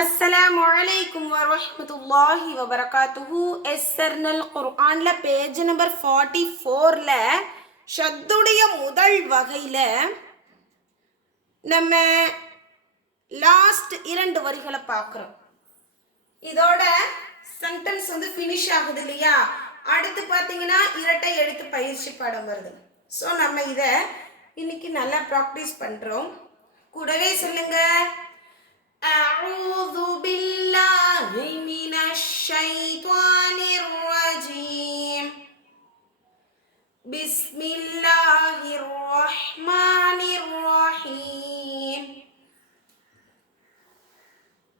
अस्सलामु अलैकुम वरहमतुल्लाहि वबरकातुहू. எஸ்ஸர்னல் குர்ஆன்ல பேஜ் நம்பர் 44ல ஷத்துடைய முதல் வகையில நம்ம லாஸ்ட் 2 வரிகளை பார்க்குறோம். இதோட சென்டென்ஸ் ஃபினிஷ் ஆகுது இல்லையா? அடுத்து பார்த்தீங்கன்னா இரட்டை எழுத்து பயிற்சி பாடம் வருது. ஸோ நம்ம இதை இன்னைக்கு நல்லா ப்ராக்டிஸ் பண்ணுறோம். கூடவே சொல்லுங்க, أعوذ بالله من الشيطان الرجيم. بسم الله الرحمن الرحيم.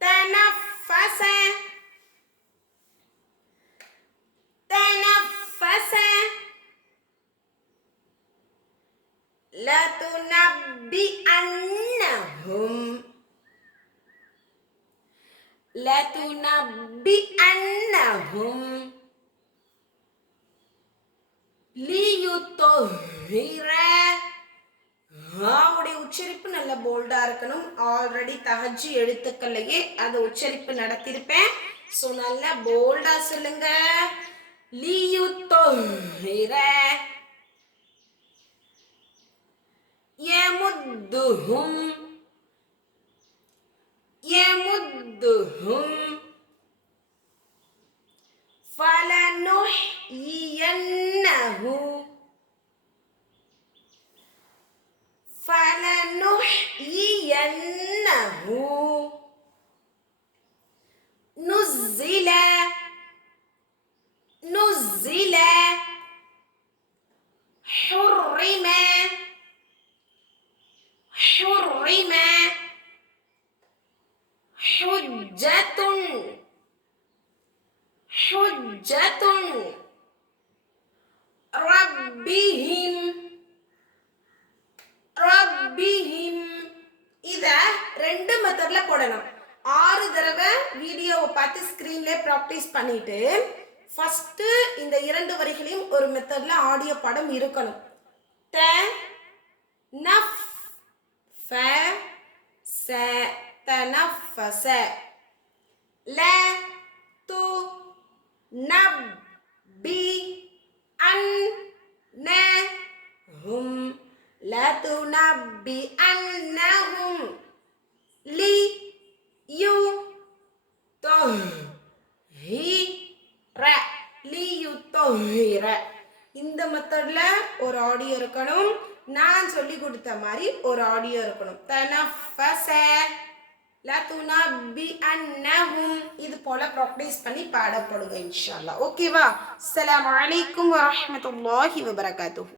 تنفس تنفس لتنبئنهم ليطهر. அவருடைய உச்சரிப்பு நல்ல போல்டா இருக்கணும். ஆல்ரெடி தஹஜ்ஜி எழுத்துக்கள்லயே அது உச்சரிப்பு நடத்திருப்பேன். ஸோ நல்லா போல்டா சொல்லுங்க. ليطهر يمدهم فلنحيينه نزل حرم حجة ربهم. இத 2 மெத்தட்ல போடணும். 6 தடவை வீடியோவை பார்த்து ஸ்கிரீன்ல பிராக்டிஸ் பண்ணிட்டு ஃபர்ஸ்ட் இந்த 2 வரிகளையும் ஒரு மெத்தட்ல ஆடியோ பாடம் இருக்கணும். த நஃப் ஃப ச தனஃபஸ ல து நப் பி أنهم لتنبئنهم ليطهر. இந்த மெத்தட்ல ஒரு ஆடியோ இருக்கணும். நான் சொல்லி கொடுத்த மாதிரி ஒரு ஆடியோ இருக்கணும். தனஃபஸ லதுனபிஅன்னஹும். இது போல ப்ராக்டிஸ் பண்ணி பாடப்படுங்க இன்ஷா அல்லாஹ். ஓகேவா? அஸ்ஸலாமு அலைக்கும் வரஹ்மத்துல்லாஹி வபரகாத்துஹு.